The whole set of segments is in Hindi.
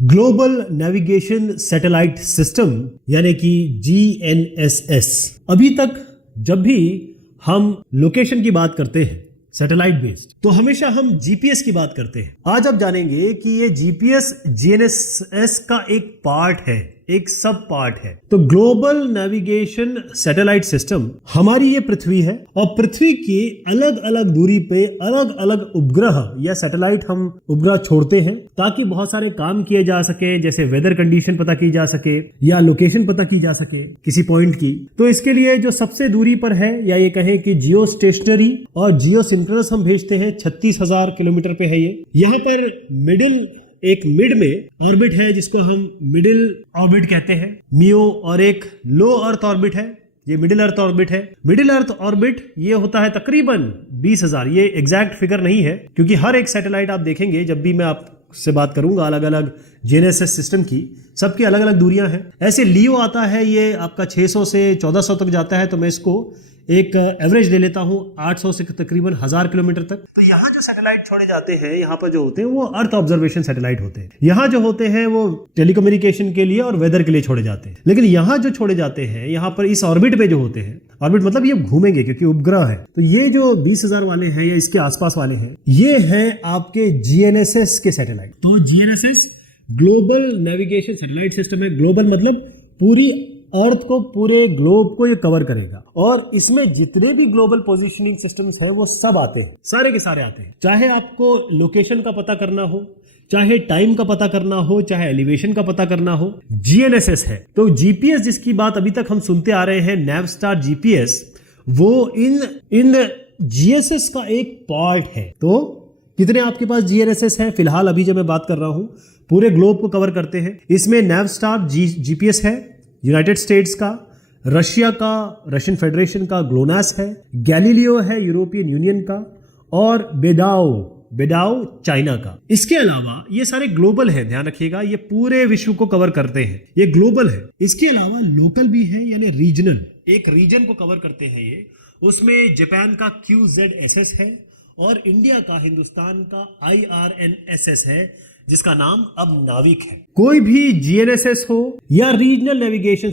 ग्लोबल नेविगेशन सैटेलाइट सिस्टम यानी कि GNSS। अभी तक जब भी हम लोकेशन की बात करते हैं सैटेलाइट बेस्ड, तो हमेशा हम जीपीएस की बात करते हैं। आज आप जानेंगे कि ये जीपीएस GNSS का एक पार्ट है, एक सब पार्ट है। तो ग्लोबल नेविगेशन सैटेलाइट सिस्टम हमारी ये पृथ्वी है और पृथ्वी की अलग अलग दूरी पे अलग अलग उपग्रह या सैटेलाइट हम उपग्रह छोड़ते हैं ताकि बहुत सारे काम किए जा सके, जैसे वेदर कंडीशन पता की जा सके या लोकेशन पता की जा सके किसी पॉइंट की। तो इसके लिए जो सबसे दूरी पर है, या ये कहें कि जियो स्टेशनरी और जियो सिंक्रोनस हम भेजते हैं, 36,000 किलोमीटर पे है ये। यहाँ पर एक मिड में ऑर्बिट है जिसको हम मिडिल ऑर्बिट कहते हैं, मियो, और एक लो अर्थ ऑर्बिट है, ये मिडिल अर्थ ऑर्बिट है। मिडिल अर्थ ऑर्बिट ये होता है तकरीबन 20,000। ये एग्जैक्ट फिगर नहीं है क्योंकि हर एक सैटेलाइट आप देखेंगे, जब भी मैं आपसे बात करूंगा अलग अलग GNSS सिस्टम की, सबकी अलग अलग दूरियां हैं। ऐसे लियो आता है, ये आपका 600 से 1400 तक जाता है, तो मैं इसको एक एवरेज ले लेता हूं 800 से तकरीबन 1000 किलोमीटर तक। तो यहाँ जो सैटेलाइट छोड़े जाते हैं, यहाँ पर जो होते हैं वो अर्थ ऑब्जर्वेशन सैटेलाइट होते हैं। यहाँ जो होते हैं वो टेलीकम्युनिकेशन के लिए और वेदर के लिए छोड़े जाते हैं। लेकिन यहाँ जो छोड़े जाते हैं, यहाँ पर इस ऑर्बिट पे जो होते हैं, ऑर्बिट मतलब ये घूमेंगे क्योंकि उपग्रह है, तो ये जो 20,000 वाले हैं या इसके आसपास वाले हैं, ये हैं आपके GNSS के सैटेलाइट। तो GNSS global navigation satellite system है। ग्लोबल मतलब पूरी अर्थ को, पूरे ग्लोब को ये कवर करेगा, और इसमें जितने भी ग्लोबल पोजीशनिंग सिस्टम्स हैं वो सब आते हैं, सारे के सारे आते हैं। चाहे आपको लोकेशन का पता करना हो, चाहे टाइम का पता करना हो, चाहे एलिवेशन का पता करना हो, GNSS है। तो GPS जिसकी बात अभी तक हम सुनते आ रहे हैं, नेवस्टार GPS, वो इन GNSS का एक पार्ट है। तो कितने आपके पास GNSS है? फिलहाल अभी जब मैं बात कर रहा हूं पूरे ग्लोब को कवर करते हैं। इसमें नेवस्टार GPS है यूनाइटेड स्टेट्स का, रशिया का, रशियन फेडरेशन का ग्लोनास है, गैलीलियो है यूरोपियन यूनियन का, और बेडाओ चाइना का। इसके अलावा ये सारे ग्लोबल हैं, ध्यान रखिएगा, ये पूरे विश्व को कवर करते हैं, ये ग्लोबल है। इसके अलावा लोकल भी है, यानी रीजनल, एक रीजन को कवर करते हैं ये। उसमें जापान का QZSS है और इंडिया का, हिंदुस्तान का IRNSS है, जिसका नाम अब नाविक है। कोई भी GNSS हो या रीजनल नेविगेशन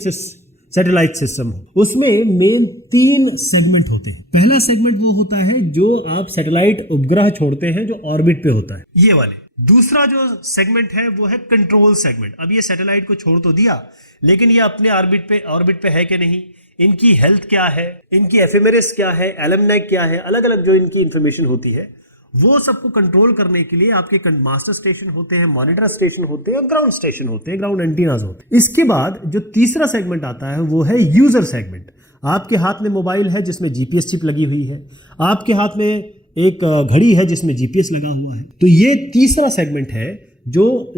सैटेलाइट सिस्टम हो, उसमें मेन 3 सेगमेंट होते हैं। पहला सेगमेंट वो होता है जो आप सैटेलाइट उपग्रह छोड़ते हैं, जो ऑर्बिट पे होता है, ये वाले। दूसरा जो सेगमेंट है वो है कंट्रोल सेगमेंट। अब ये सैटेलाइट को छोड़ तो दिया, लेकिन ये अपने ऑर्बिट पे है कि नहीं, इनकी हेल्थ क्या है, इनकी एफेमेरिस क्या है, एलमनैक क्या है, अलग अलग जो इनकी इंफॉर्मेशन होती है, वो सबको कंट्रोल करने के लिए आपके मास्टर स्टेशन होते हैं, मॉनिटर स्टेशन होते हैं और ग्राउंड स्टेशन होते हैं, ग्राउंड एंटीनाज होते हैं। इसके बाद जो तीसरा सेगमेंट आता है वो है यूजर सेगमेंट। आपके हाथ में मोबाइल है जिसमें GPS चिप लगी हुई है, आपके हाथ में एक घड़ी है जिसमें GPS लगा हुआ है। तो ये तीसरा सेगमेंट है जो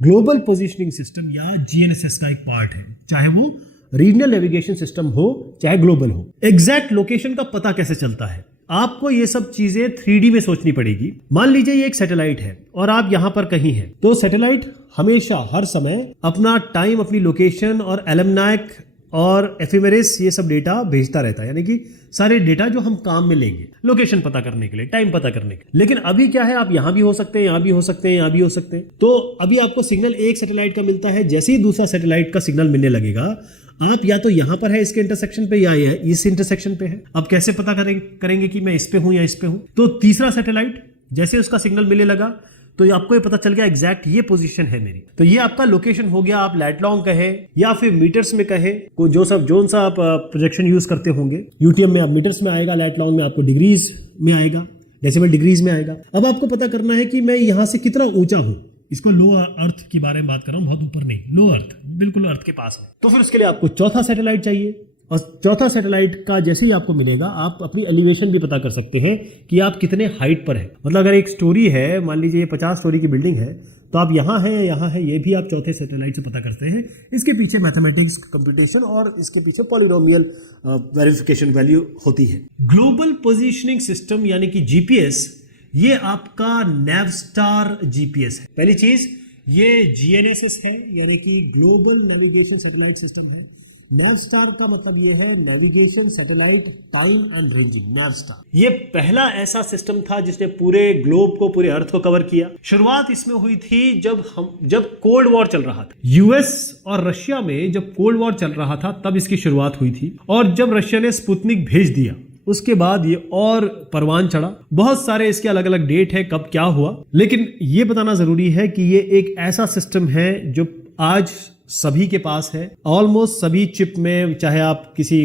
ग्लोबल पोजिशनिंग सिस्टम या GNSS का एक पार्ट है, चाहे वो रीजनल नेविगेशन सिस्टम हो चाहे ग्लोबल हो। एग्जैक्ट लोकेशन का पता कैसे चलता है? आपको ये सब चीजें 3D में सोचनी पड़ेगी। मान लीजिए ये एक सैटेलाइट है और आप यहां पर कहीं हैं, तो सैटेलाइट हमेशा हर समय अपना टाइम, अपनी लोकेशन और एलमनैक और एफिमेरिस, ये सब डेटा भेजता रहता है, यानी कि सारे डेटा जो हम काम में लेंगे लोकेशन पता करने के लिए, टाइम पता करने के लिए। लेकिन अभी क्या है, आप यहां भी हो सकते हैं, यहां भी हो सकते हैं, यहां भी हो सकते हैं। तो अभी आपको सिग्नल एक सैटेलाइट का मिलता है, जैसे ही दूसरा सैटेलाइट का सिग्नल मिलने लगेगा, आप या तो यहां पर है इसके इंटरसेक्शन पे, या इस इंटरसेक्शन पे है। अब कैसे पता करेंगे कि मैं इस पे हूं या इस पे हूं? तो तीसरा सैटेलाइट जैसे उसका सिग्नल मिलने लगा, तो आपको ये पता चल गया एग्जैक्ट ये पोजीशन है मेरी, तो ये आपका लोकेशन हो गया। आप लैट लॉन्ग कहे या फिर मीटर्स में कहे, जोन सा आप प्रोजेक्शन यूज करते होंगे, यूटीएम में आप मीटर्स में आएगा, लैट लॉन्ग में आपको डिग्रीज में आएगा, डेसिमल डिग्रीज में आएगा। अब आपको पता करना है कि मैं यहां से कितना ऊंचा हूं। इसको लो अर्थ की बारे में बात कर रहा हूं, बहुत ऊपर नहीं, लो अर्थ, बिल्कुल अर्थ के पास में। तो फिर उसके लिए आपको चौथा सैटेलाइट चाहिए, और चौथा सैटेलाइट का जैसे ही आपको मिलेगा, आप अपनी एलिवेशन भी पता कर सकते हैं कि आप कितने हाइट पर हैं। मतलब अगर एक स्टोरी है, मान लीजिए ये 50 स्टोरी की बिल्डिंग है, तो आप यहाँ हैं, ये भी आप चौथे सैटेलाइट से पता करते हैं। इसके पीछे मैथमेटिक्स, कंप्यूटेशन और इसके पीछे पॉलिनोमियल वेरिफिकेशन वैल्यू होती है। ग्लोबल पोजीशनिंग सिस्टम यानी कि GPS, ये आपका नेवस्टार GPS है। पहली चीज, ये GNSS है, यानी कि ग्लोबल नेविगेशन सैटेलाइट सिस्टम है। नैवस्टार का मतलब ये है navigation satellite time and ranging. Navstar ये पहला ऐसा सिस्टम था जिसने पूरे ग्लोब को, पूरे अर्थ को कवर किया। शुरुआत इसमें हुई थी जब कोल्ड वॉर चल रहा था। यूएस और रशिया में जब कोल्ड वॉर चल रहा था तब इसकी शुरुआत हुई थी, और जब रशिया ने स्पुतनिक भेज दिया उसके बाद ये और परवान चढ़ा। बहुत सारे इसके अलग अलग डेट है कब क्या हुआ, लेकिन ये बताना जरूरी है कि ये एक ऐसा सिस्टम है जो आज सभी के पास है। ऑलमोस्ट सभी चिप में, चाहे आप किसी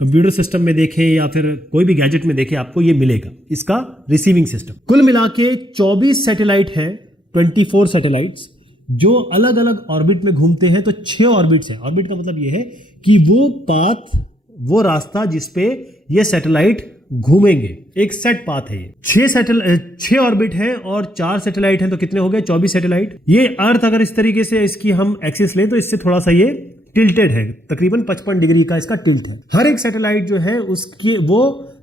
कंप्यूटर सिस्टम में देखें या फिर कोई भी गैजेट में देखें, आपको ये मिलेगा, इसका रिसीविंग सिस्टम। कुल मिला के 24 सैटेलाइट है, 24 सैटेलाइट्स जो अलग अलग ऑर्बिट में घूमते हैं। तो 6 ऑर्बिट्स है। ऑर्बिट का मतलब ये है कि वो पाथ, वो रास्ता जिसपे ये सैटेलाइट घूमेंगे, एक सेट पाथ है ये। 6 ऑर्बिट है और 4 सैटेलाइट हैं, तो कितने हो गए? 24 सैटेलाइट। ये अर्थ अगर इस तरीके से इसकी हम एक्सिस लें तो इससे थोड़ा सा ये टिल्टेड है, तकरीबन 55 डिग्री का इसका टिल्ट है। हर एक सैटेलाइट जो है उसके वो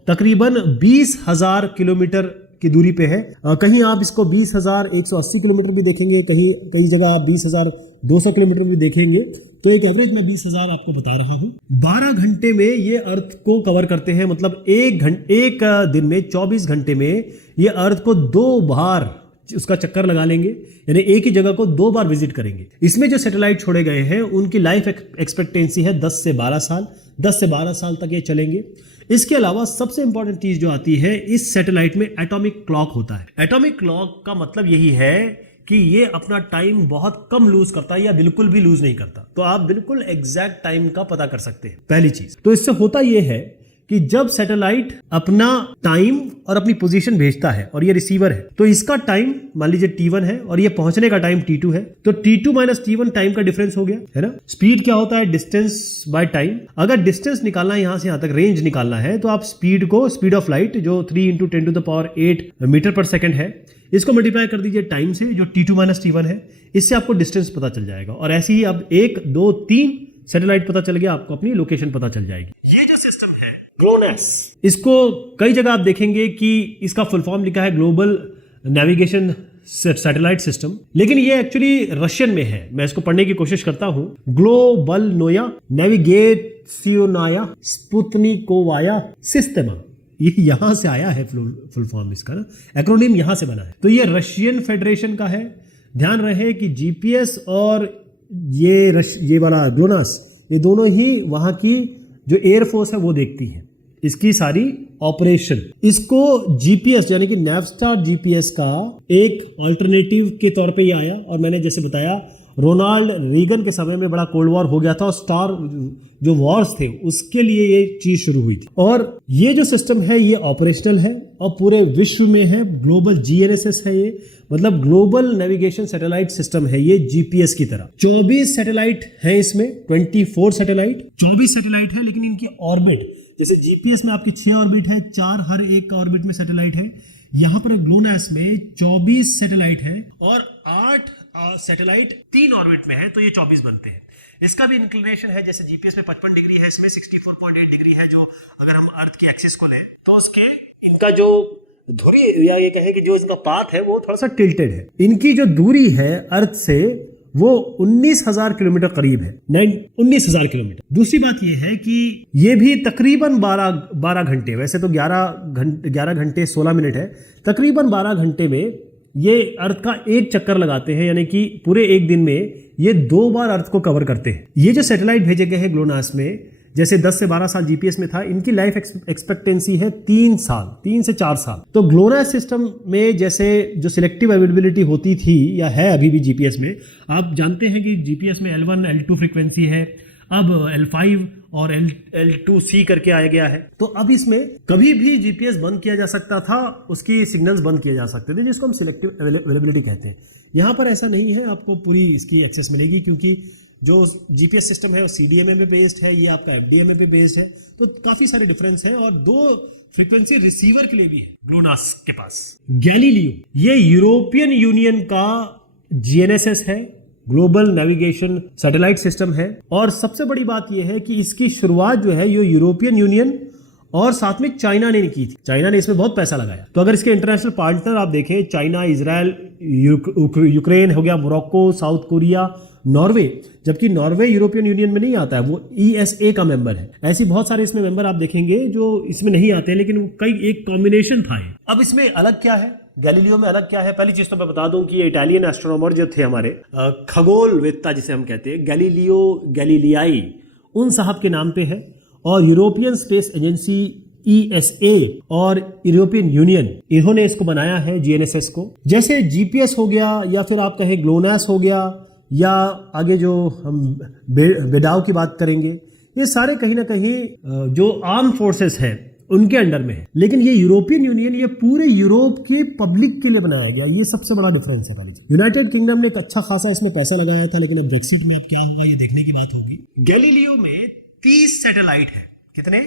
तकरीबन 20,000 किलोमीटर की दूरी पे है। कहीं आप इसको 20,180 किलोमीटर भी देखेंगे, कई जगह आप 20,200 किलोमीटर भी देखेंगे। तो एक एवरेज में 20,000 आपको बता रहा हूं। 12 घंटे में ये अर्थ को कवर करते हैं, मतलब एक दिन में 24 घंटे में ये अर्थ को 2 बार उसका चक्कर लगा लेंगे, यानी एक ही जगह को 2 बार विजिट करेंगे। इसमें जो सैटेलाइट छोड़े गए हैं उनकी लाइफ एक्सपेक्टेंसी है 10 से 12 साल। 10 से 12 साल तक ये चलेंगे। इसके अलावा सबसे इंपॉर्टेंट चीज जो आती है, इस सैटेलाइट में एटॉमिक क्लॉक होता है। एटॉमिक क्लॉक का मतलब यही है कि ये अपना टाइम बहुत कम लूज करता है या बिल्कुल भी लूज नहीं करता। तो आप बिल्कुल एग्जैक्ट टाइम का पता कर सकते हैं, पहली चीज। तो इससे होता यह है कि जब सैटेलाइट अपना टाइम और अपनी पोजीशन भेजता है और ये रिसीवर है, तो इसका टाइम मान लीजिए T1 है और ये पहुंचने का टाइम T2 है, तो T2 माइनस T1 टाइम का डिफरेंस हो गया, है ना। स्पीड क्या होता है? Distance by time. अगर डिस्टेंस निकालना है, यहां से यहां तक रेंज निकालना है, तो आप स्पीड को, स्पीड ऑफ लाइट जो 3 × 10⁸ मीटर पर सेकेंड है, इसको मल्टीप्लाई कर दीजिए टाइम से जो T2 माइनस T1 है, इससे आपको डिस्टेंस पता चल जाएगा। और ऐसे ही अब 1, 2, 3 सैटेलाइट पता चल गया, आपको अपनी लोकेशन पता चल जाएगी। ये जो सिस्टम है ग्लोनास, इसको कई जगह आप देखेंगे कि इसका फुल फॉर्म लिखा है ग्लोबल नेविगेशन सैटेलाइट सिस्टम, लेकिन ये एक्चुअली रशियन में है। मैं इसको पढ़ने की कोशिश करता हूं। ग्लोबल नोया नेविगेसियोनाया स्पुतनिकोवाया सिस्टमा, ये यहां से आया है फुल फॉर्म इसका ना, एक्रोनिम यहां से बना है। तो ये रशियन फेडरेशन का है। ध्यान रहे कि जीपीएस और ये वाला ग्लोनास, ये दोनों ही वहां की जो एयरफोर्स है वो देखती है इसकी सारी ऑपरेशन। इसको जीपीएस यानी कि नैवस्टार जीपीएस का एक ऑल्टरनेटिव के तौर पे ये आया। और मैंने जैसे बताया, रोनाल्ड रीगन के समय में बड़ा कोल्ड वॉर हो गया था और स्टार जो वॉर्स थे उसके लिए ये चीज शुरू हुई थी। और ये जो सिस्टम है ये ऑपरेशनल है और पूरे विश्व में है। ग्लोबल जीएनएसएस है ये, मतलब ग्लोबल नेविगेशन सैटेलाइट सिस्टम है ये, जीपीएस की तरह। 24 सैटेलाइट है इसमें, 24 सैटेलाइट, 24 सैटेलाइट है, लेकिन इनकी ऑर्बिट, जैसे जीपीएस में आपकी 6 ऑर्बिट है, 4 हर एक का ऑर्बिट में सैटेलाइट है। यहां पर ग्लोनास में 24 सैटेलाइट है और 8 सैटेलाइट 3 ऑर्बिट में है, तो ये 24 बनते हैं। इसका भी इंक्लिनेशन है, जैसे जीपीएस में 55 डिग्री है, इसमें 64.8 डिग्री है। जो अगर हम अर्थ की एक्सिस को लें तो उसके इनका जो धुरी या ये कहें कि जो इसका पाथ है वो थोड़ा सा टिल्टेड है। इनकी जो दूरी है अर्थ से वो 19,000 किलोमीटर करीब है, 19,000 किलोमीटर। दूसरी बात ये है कि ये भी तकरीबन 12 घंटे, वैसे तो 11 घंटे 16 मिनट है, तकरीबन 12 घंटे में ये अर्थ का एक चक्कर लगाते हैं, यानी कि पूरे एक दिन में ये 2 बार अर्थ को कवर करते हैं। ये जो सैटेलाइट भेजे गए हैं ग्लोनास में, जैसे 10 से 12 साल जीपीएस में था, इनकी लाइफ एक्सपेक्टेंसी है 3 साल, 3 से 4 साल। तो ग्लोनास सिस्टम में जैसे जो सिलेक्टिव अवेलेबिलिटी होती थी या है अभी भी जीपीएस में, आप जानते हैं कि जीपीएस में L1 L2 फ्रीक्वेंसी है, अब L5 और L2C करके आया गया है। तो अब इसमें कभी भी जीपीएस बंद किया जा सकता था, उसकी सिग्नल्स बंद किए जा सकते थे, जिसको हम सिलेक्टिव अवेलेबिलिटी कहते हैं। यहाँ पर ऐसा नहीं है, आपको पूरी इसकी एक्सेस मिलेगी, क्योंकि जो जीपीएस सिस्टम है वो CDMA पे बेस्ड है, ये आपका FDMA पे बेस्ड है। तो काफी सारे डिफरेंस है और 2 फ्रीक्वेंसी रिसीवर के लिए भी है ग्लोनास के पास। गैलीलियो, ये यूरोपियन यूनियन का GNSS है, ग्लोबल नेविगेशन सैटेलाइट सिस्टम है। और सबसे बड़ी बात यह है कि इसकी शुरुआत जो है ये यूरोपियन यूनियन और साथ में चाइना ने की थी, चाइना ने इसमें बहुत पैसा लगाया। तो अगर इसके इंटरनेशनल पार्टनर आप देखें, चाइना, इजराइल, यूक्रेन हो गया, मोरक्को, साउथ कोरिया, नॉर्वे, जबकि नॉर्वे यूरोपियन यूनियन में नहीं आता है, वो ESA का मेंबर है। ऐसी बहुत सारे इसमें मेंबर आप देखेंगे जो इसमें नहीं आते हैं, लेकिन कई एक कॉम्बिनेशन था। अब इसमें अलग क्या है, गैलीलियो में अलग क्या है? पहली चीज तो मैं बता दूं कि ये इटालियन एस्ट्रोनॉमर जो थे हमारे, खगोलवेत्ता जिसे हम कहते हैं, गैलीलियो गैलीलियाई, उन साहब के नाम पे है। और यूरोपियन स्पेस एजेंसी ESA और यूरोपियन यूनियन, इन्होंने इसको बनाया है, GNSS को। जैसे GPS हो गया, या फिर आप कहें ग्लोनास हो गया, या आगे जो हम बेडाव की बात करेंगे, ये सारे कहीं ना कहीं जो आर्म फोर्सेस हैं उनके अंडर में है। लेकिन ये यूरोपियन यूनियन, ये पूरे यूरोप के पब्लिक के लिए बनाया गया, ये सबसे बड़ा डिफरेंस है। यूनाइटेड किंगडम ने एक अच्छा खासा इसमें पैसा लगाया था, लेकिन अब ब्रेक्सिट में अब क्या होगा ये देखने की बात होगी। गैलीलियो में 30 सैटेलाइट है। कितने?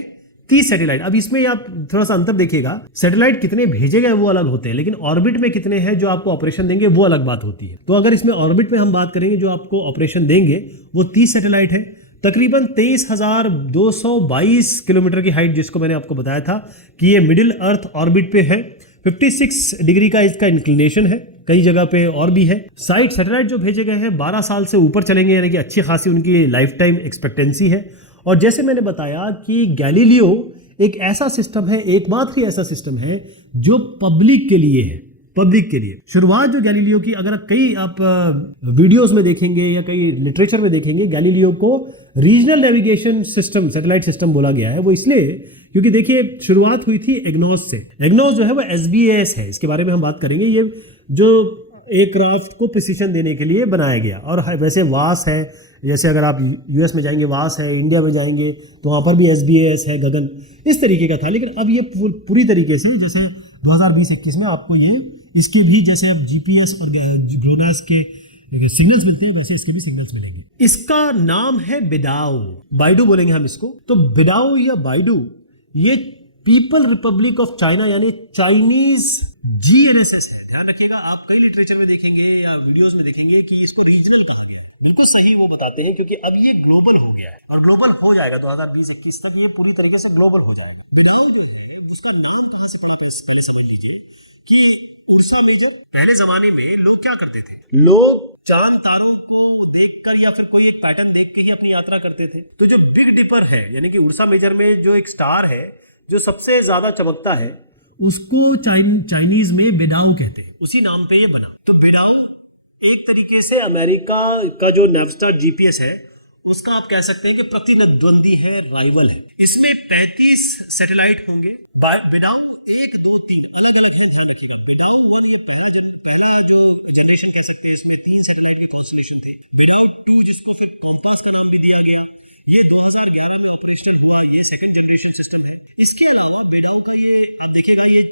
30 सैटेलाइट। अब इसमें आप थोड़ा सा अंतर देखिएगा, सैटेलाइट कितने भेजे गए वो अलग होते हैं, लेकिन ऑर्बिट में कितने हैं जो आपको ऑपरेशन देंगे वो अलग बात होती है। तो अगर इसमें ऑर्बिट में हम बात करेंगे जो आपको ऑपरेशन देंगे वो 30 सैटेलाइट है, तकरीबन 23,222 किलोमीटर की हाइट, जिसको मैंने आपको बताया था कि ये मिडिल अर्थ ऑर्बिट पे है। 56 डिग्री का इसका इंक्लिनेशन है, कई जगह पे और भी है। साइट सैटेलाइट जो भेजे गए हैं 12 साल से ऊपर चलेंगे, यानी कि अच्छी खासी उनकी लाइफ टाइम एक्सपेक्टेंसी है। और जैसे मैंने बताया कि गैलीलियो एक ऐसा सिस्टम है, एकमात्र ही ऐसा सिस्टम है जो पब्लिक के लिए है, पब्लिक के लिए। शुरुआत जो गैलीलियो की, अगर कई आप वीडियोस में देखेंगे या कई लिटरेचर में देखेंगे, गैलीलियो को regional navigation system, satellite system बोला गया है। वो इसलिए क्योंकि देखिए शुरुआत हुई थी एग्नोस से। एग्नोस जो है वो SBAS है, इसके बारे में हम बात करेंगे। ये जो एयरक्राफ्ट को प्रिसीशन देने के लिए बनाया गया। और वैसे वास है, जैसे अगर आप US में जाएंगे वास है, इंडिया में जाएंगे तो वहाँ पर भी SBAS है, गगन, इस तरीके का था। लेकिन अब ये पूरी तरीके से जैसे 2020-21 में आपको ये इसके भी जैसे अब GPS और ग्लोनास के सिग्नल्स मिलते हैं, वैसे इसके भी सिग्नल्स मिलेंगे। इसका नाम है बिडाओ, बाइडू बोलेंगे हम इसको। तो बिडाओ या बाइडू ये पीपल रिपब्लिक ऑफ चाइना यानी चाइनीज GNSS है। ध्यान रखिएगा, आप कई लिटरेचर में देखेंगे या वीडियोस में देखेंगे कि इसको रीजनल कहा गया। बिल्कुल सही वो बताते हैं, क्योंकि अब ये ग्लोबल हो गया है और ग्लोबल हो जाएगा 2020-21 तक, ये पूरी तरीके से ग्लोबल हो जाएगा। बिडाओ जो है, जिसका नाम कहाँ से पहले समझ लीजिए कि उर्सा मेजर। पहले जमाने में लोग क्या करते थे, लोग चांद तारों को देखकर या फिर कोई एक पैटर्न देख के ही अपनी यात्रा करते थे। तो जो बिग डिपर है, यानी कि उर्सा मेजर में जो एक स्टार है जो सबसे ज्यादा चमकता है, उसको चाइनीज में बेडाओ कहते हैं, उसी नाम पे ये बना। तो बेडाओ एक तरीके से अमेरिका का जो नैवस्टार GPS है उसका आप कह सकते हैं कि प्रतिद्वंदी है, राइवल है। इसमें 35 सैटेलाइट होंगे। बेडाओ 1, 2, 3 अलग अलग है, ध्यान रखिएगा। बेडाओ 1 ये पहला जो जनरेशन कह सकते हैं, इसमें 3 सैटेलाइट के कॉन्स्टलेशन थे। बेडाओ 2 जिसको फिर कॉम्पास का नाम भी दिया गया, ये 2011 में ऑपरेशनल हुआ, ये सेकंड जनरेशन सिस्टम है। इसके अलावा बेडाओ का ये आप देखिएगा, ये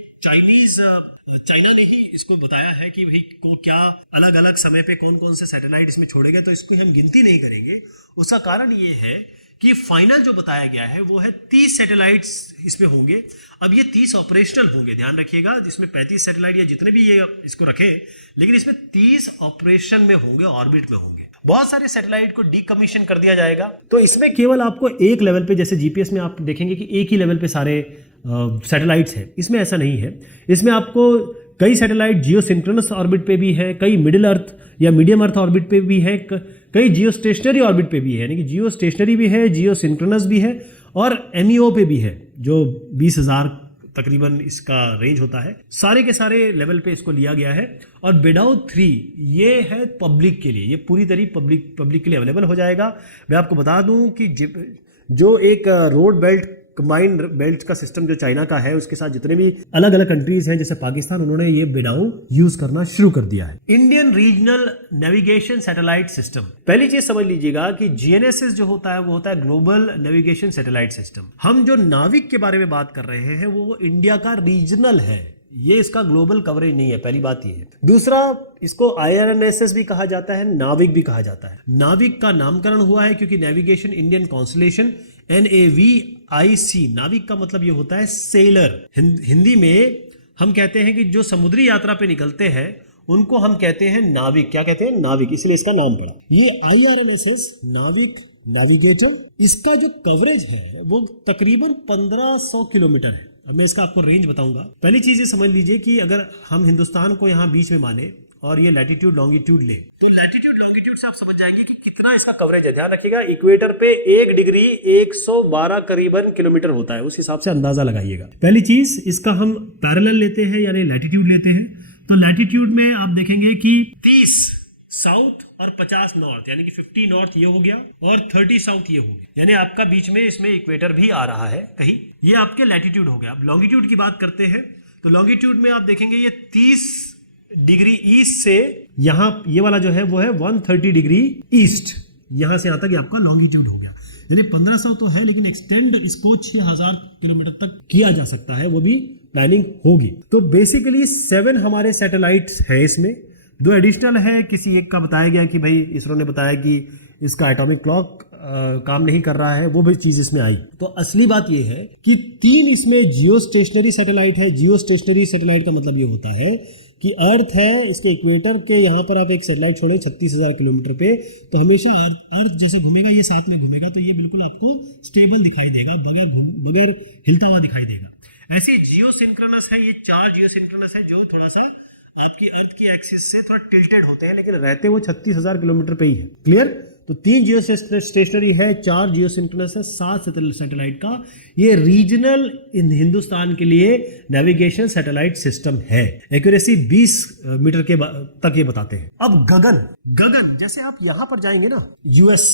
चाइना ने ही इसको बताया है कि भाई को क्या अलग अलग समय पे कौन कौन से सैटेलाइट इसमें छोड़े गए, तो इसको हम गिनती नहीं करेंगे। उसका कारण ये है कि फाइनल जो बताया गया है वो है 30 सैटेलाइट्स इसमें होंगे। अब ये 30 ऑपरेशनल होंगे, ध्यान रखिएगा, जिसमें 35 सैटेलाइट या जितने भी ये इसको रखे, लेकिन इसमें 30 ऑपरेशन में होंगे, ऑर्बिट में होंगे। बहुत सारे सैटेलाइट को डीकमीशन कर दिया जाएगा। तो इसमें केवल आपको एक लेवल पे, जैसे GPS में आप देखेंगे कि एक ही लेवल पे सारे सैटेलाइट्स हैं, इसमें ऐसा नहीं है। इसमें आपको कई सैटेलाइट जियो सिंक्रोनस ऑर्बिट पे भी है, कई मिडिल अर्थ या मीडियम अर्थ ऑर्बिट पे भी है, कई जियो स्टेशनरी ऑर्बिट पे भी है, यानी कि जियो स्टेशनरी भी है, जियो सिंक्रोनस भी है, और MEO पे भी है, जो 20,000 तकरीबन इसका रेंज होता है। सारे के सारे लेवल पे इसको लिया गया है। और बेडाओ 3 ये है पब्लिक के लिए, ये पूरी तरह पब्लिक के लिए अवेलेबल हो जाएगा। मैं आपको बता दूं कि जो एक रोड बेल्ट, कंबाइंड बेल्ट का सिस्टम जो चाइना का है, उसके साथ जितने भी अलग अलग कंट्रीज हैं, जैसे पाकिस्तान, उन्होंने ये बेडाओ यूज करना शुरू कर दिया है। Indian regional navigation satellite system, पहली चीज समझ लीजिएगा कि GNSS जो होता है वो होता है ग्लोबल नेविगेशन सैटेलाइट सिस्टम। हम जो नाविक के बारे में बात कर रहे हैं वो इंडिया का रीजनल है, ये इसका ग्लोबल कवरेज नहीं है, पहली बात ये है। दूसरा, इसको IRNSS भी कहा जाता है, नाविक भी कहा जाता है। नाविक का नामकरण हुआ है क्योंकि नेविगेशन इंडियन कॉन्स्टलेशन, NAVIC, नाविक का मतलब ये होता है सेलर। हिंदी में हम कहते हैं कि जो समुद्री यात्रा पे निकलते हैं उनको हम कहते हैं नाविक। क्या कहते हैं? नाविक, इसलिए इसका नाम पड़ा। ये IRNSS नाविक नेविगेटर। इसका जो कवरेज है वो तकरीबन 1500 किलोमीटर है। अब मैं इसका आपको रेंज बताऊंगा। पहली चीज ये समझ लीजिए कि अगर हम हिंदुस्तान को यहाँ बीच में माने और ये लैटिट्यूड लॉन्गिट्यूड ले, तो लैटिट्यूड लॉन्गिट्यूड से आप समझ जाएंगे कि कितना इसका कवरेज है। ध्यान रखिएगा, इक्वेटर पे 1 डिग्री 112 करीबन किलोमीटर होता है, उस हिसाब से अंदाजा लगाइएगा। पहली चीज, इसका हम पैरेलल लेते हैं यानी लैटिट्यूड लेते हैं, तो लैटिट्यूड में आप देखेंगे कि 30 साउथ और 50 नॉर्थ, यानी कि 50 नॉर्थ ये हो गया और 30 साउथ ये हो गया, यानी आपका बीच में इसमें इक्वेटर भी आ रहा है कहीं, ये आपके लैटिट्यूड हो गया। अब लॉन्गिट्यूड की बात करते हैं, तो लॉन्गिट्यूड में आप देखेंगे ये 30 डिग्री ईस्ट से यहाँ ये वाला जो है वो है 130 डिग्री ईस्ट, यहां से आता कि आपका लॉन्गिट्यूड हो गया। यानी 1500 तो है, लेकिन एक्सटेंड इसको 6000 किलोमीटर तक किया जा सकता है, वो भी प्लानिंग होगी। तो बेसिकली 7 हमारे सैटेलाइट्स हैं, इसमें 2 एडिशनल है। किसी एक का बताया गया कि भाई इसरो ने बताया कि इसका एटॉमिक क्लॉक काम नहीं कर रहा है, वो भी चीज इसमें आई। तो असली बात ये है कि 3 इसमें जियो स्टेशनरी सैटेलाइट है। जियो स्टेशनरी सैटेलाइट का मतलब ये होता है कि अर्थ है, इसके इक्वेटर के यहाँ पर आप एक सैटेलाइट छोड़ें 36,000 किलोमीटर पे, तो हमेशा अर्थ जैसे घूमेगा ये साथ में घूमेगा, तो ये बिल्कुल आपको स्टेबल दिखाई देगा, बगैर हिलता हुआ दिखाई देगा। ऐसे जियो सिंक्रोनस है, ये 4 जियो सिंक्रोनस है जो थोड़ा सा आपकी अर्थ की एक्सिस से थोड़ा टिल्टेड होते हैं, लेकिन रहते वो 36,000 किलोमीटर पे ही है। क्लियर? तो 3 जियो स्टेशनरी है, 4 जियो सिंक्रोनस है, 7 सैटेलाइट का ये रीजनल इन हिंदुस्तान के लिए नेविगेशन सैटेलाइट सिस्टम है। एक्यूरेसी 20 मीटर के तक ये बताते हैं। अब गगन जैसे आप यहां पर जाएंगे ना यूएस,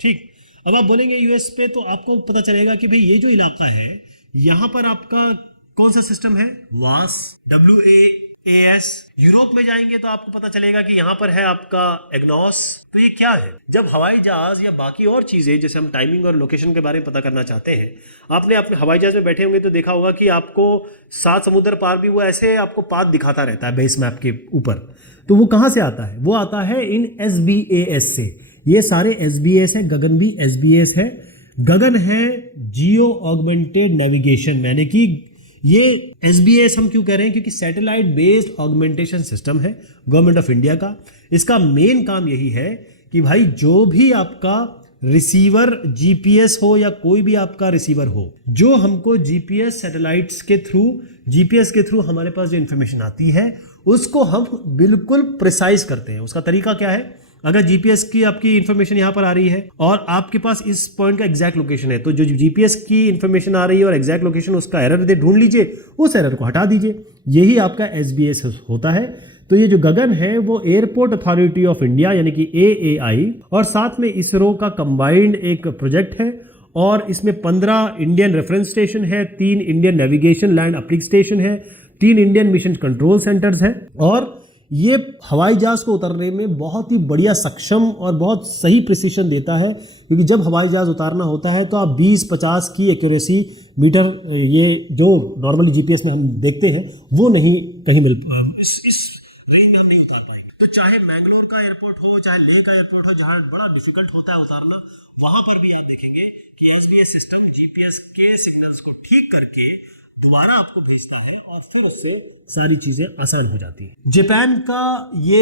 ठीक, अब आप बोलेंगे यूएस पे, तो आपको पता चलेगा कि भाई ये जो इलाका है यहां पर आपका कौन सा सिस्टम है, वास, WAAS। यूरोप में जाएंगे तो आपको पता चलेगा कि यहां पर है आपका एग्नोस। तो ये क्या है? जब हवाई जहाज या बाकी और चीजें जैसे हम टाइमिंग और लोकेशन के बारे में पता करना चाहते हैं, आपने अपने हवाई जहाज में बैठे होंगे तो देखा होगा कि आपको 7 समुद्र पार भी वो ऐसे आपको पाथ दिखाता रहता है बेस मैप के ऊपर। तो वो कहां से आता है? वो आता है इन SBAS से। ये सारे SBAS है, गगन भी SBAS है। गगन है जियो ऑगमेंटेड नेविगेशन, यानी कि ये SBAS हम क्यों कह रहे हैं? क्योंकि सैटेलाइट बेस्ड ऑगमेंटेशन सिस्टम है गवर्नमेंट ऑफ इंडिया का। इसका मेन काम यही है कि भाई जो भी आपका रिसीवर GPS हो या कोई भी आपका रिसीवर हो, जो हमको GPS सैटेलाइट्स के थ्रू, GPS के थ्रू हमारे पास जो इंफॉर्मेशन आती है उसको हम बिल्कुल प्रिसाइज करते हैं। उसका तरीका क्या है? अगर जीपीएस की आपकी इंफॉर्मेशन यहां पर आ रही है और आपके पास इस पॉइंट का एग्जैक्ट लोकेशन है, तो जो जीपीएस की इंफॉर्मेशन आ रही है और एग्जैक्ट लोकेशन उसका एरर दे ढूंढ लीजिए, उस एरर को हटा दीजिए। यही आपका SBAS होता है। तो ये जो गगन है वो एयरपोर्ट अथॉरिटी ऑफ इंडिया यानी कि AAI और साथ में इसरो का कंबाइंड एक प्रोजेक्ट है, और इसमें 15 इंडियन रेफरेंस स्टेशन है, 3 इंडियन नेविगेशन लैंड अप्लिक स्टेशन है, 3 इंडियन मिशन कंट्रोल सेंटर्स है, और ये हवाई जहाज को उतारने में बहुत ही बढ़िया सक्षम और बहुत सही प्रिसीशन देता है। क्योंकि जब हवाई जहाज उतारना होता है तो आप 20-50 की एक्यूरेसी मीटर, ये जो नॉर्मली जीपीएस में हम देखते हैं वो नहीं कहीं मिल, इस रेंज में हम नहीं उतार पाएंगे। तो चाहे मैंगलोर का एयरपोर्ट हो, चाहे लेह का एयरपोर्ट हो, जहां बड़ा डिफिकल्ट होता है उतारना, वहां पर भी आप देखेंगे कि SBAS सिस्टम जीपीएस के सिग्नल्स को ठीक करके दोबारा आपको भेजता है और फिर उससे सारी चीजें आसान हो जाती हैं। जापान का ये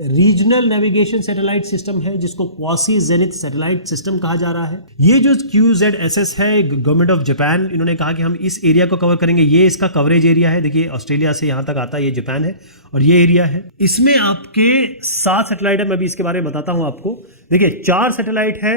रीजनल नेविगेशन सैटेलाइट सिस्टम है जिसको क्वासी जेनिथ सैटेलाइट सिस्टम कहा जा रहा है। ये जो QZSS है गवर्नमेंट ऑफ जापान, इन्होंने कहा कि हम इस एरिया को कवर करेंगे। ये इसका कवरेज एरिया है। देखिए ऑस्ट्रेलिया से यहां तक आता है, ये जापान है और ये एरिया है। इसमें आपके 7 सैटेलाइट है, मैं भी इसके बारे में बताता हूं आपको। देखिए 4 सैटेलाइट है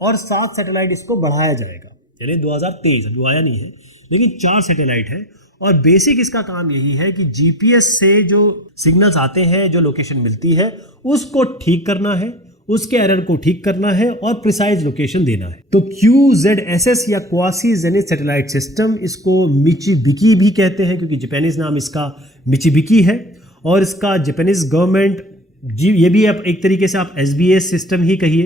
और 7 सैटेलाइट इसको बढ़ाया जाएगा, यानी 2023 अभी आया नहीं है, लेकिन 4 सैटेलाइट है। और बेसिक इसका काम यही है कि जीपीएस से जो सिग्नल्स आते हैं, जो लोकेशन मिलती है, उसको ठीक करना है, उसके एरर को ठीक करना है और प्रिसाइज लोकेशन देना है। तो QZSS या क्वासी जेनिथ सैटेलाइट सिस्टम, इसको मिचिबिकी भी कहते हैं क्योंकि जापानीज नाम इसका मिचिबिकी है, और इसका जापानीज गवर्नमेंट ये भी आप एक तरीके से आप SBAS सिस्टम ही कहिए,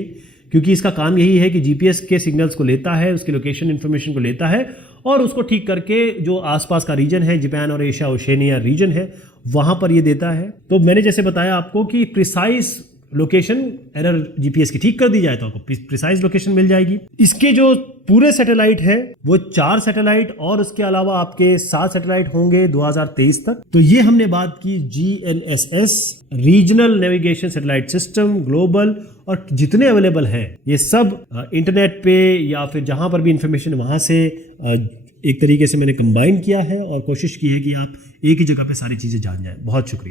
क्योंकि इसका काम यही है कि जीपीएस के सिग्नल्स को लेता है, उसकी लोकेशन इन्फॉर्मेशन को लेता है और उसको ठीक करके जो आसपास का रीजन है, जापान और एशिया ओशेनिया रीजन है, वहां पर ये देता है। तो मैंने जैसे बताया आपको कि प्रिसाइज लोकेशन एरर जीपीएस की ठीक कर दी जाए तो आपको प्रिसाइज लोकेशन मिल जाएगी। इसके जो पूरे सैटेलाइट है वो 4 सैटेलाइट और उसके अलावा आपके 7 सैटेलाइट होंगे 2023 तक। तो ये हमने बात की GNSS regional navigation satellite system, global और जितने अवेलेबल हैं ये सब इंटरनेट पे या फिर जहां पर भी इंफॉर्मेशन वहां से एक तरीके से मैंने कंबाइन किया है और कोशिश की है कि आप एक ही जगह पे सारी चीजें जान जाएं। बहुत शुक्रिया।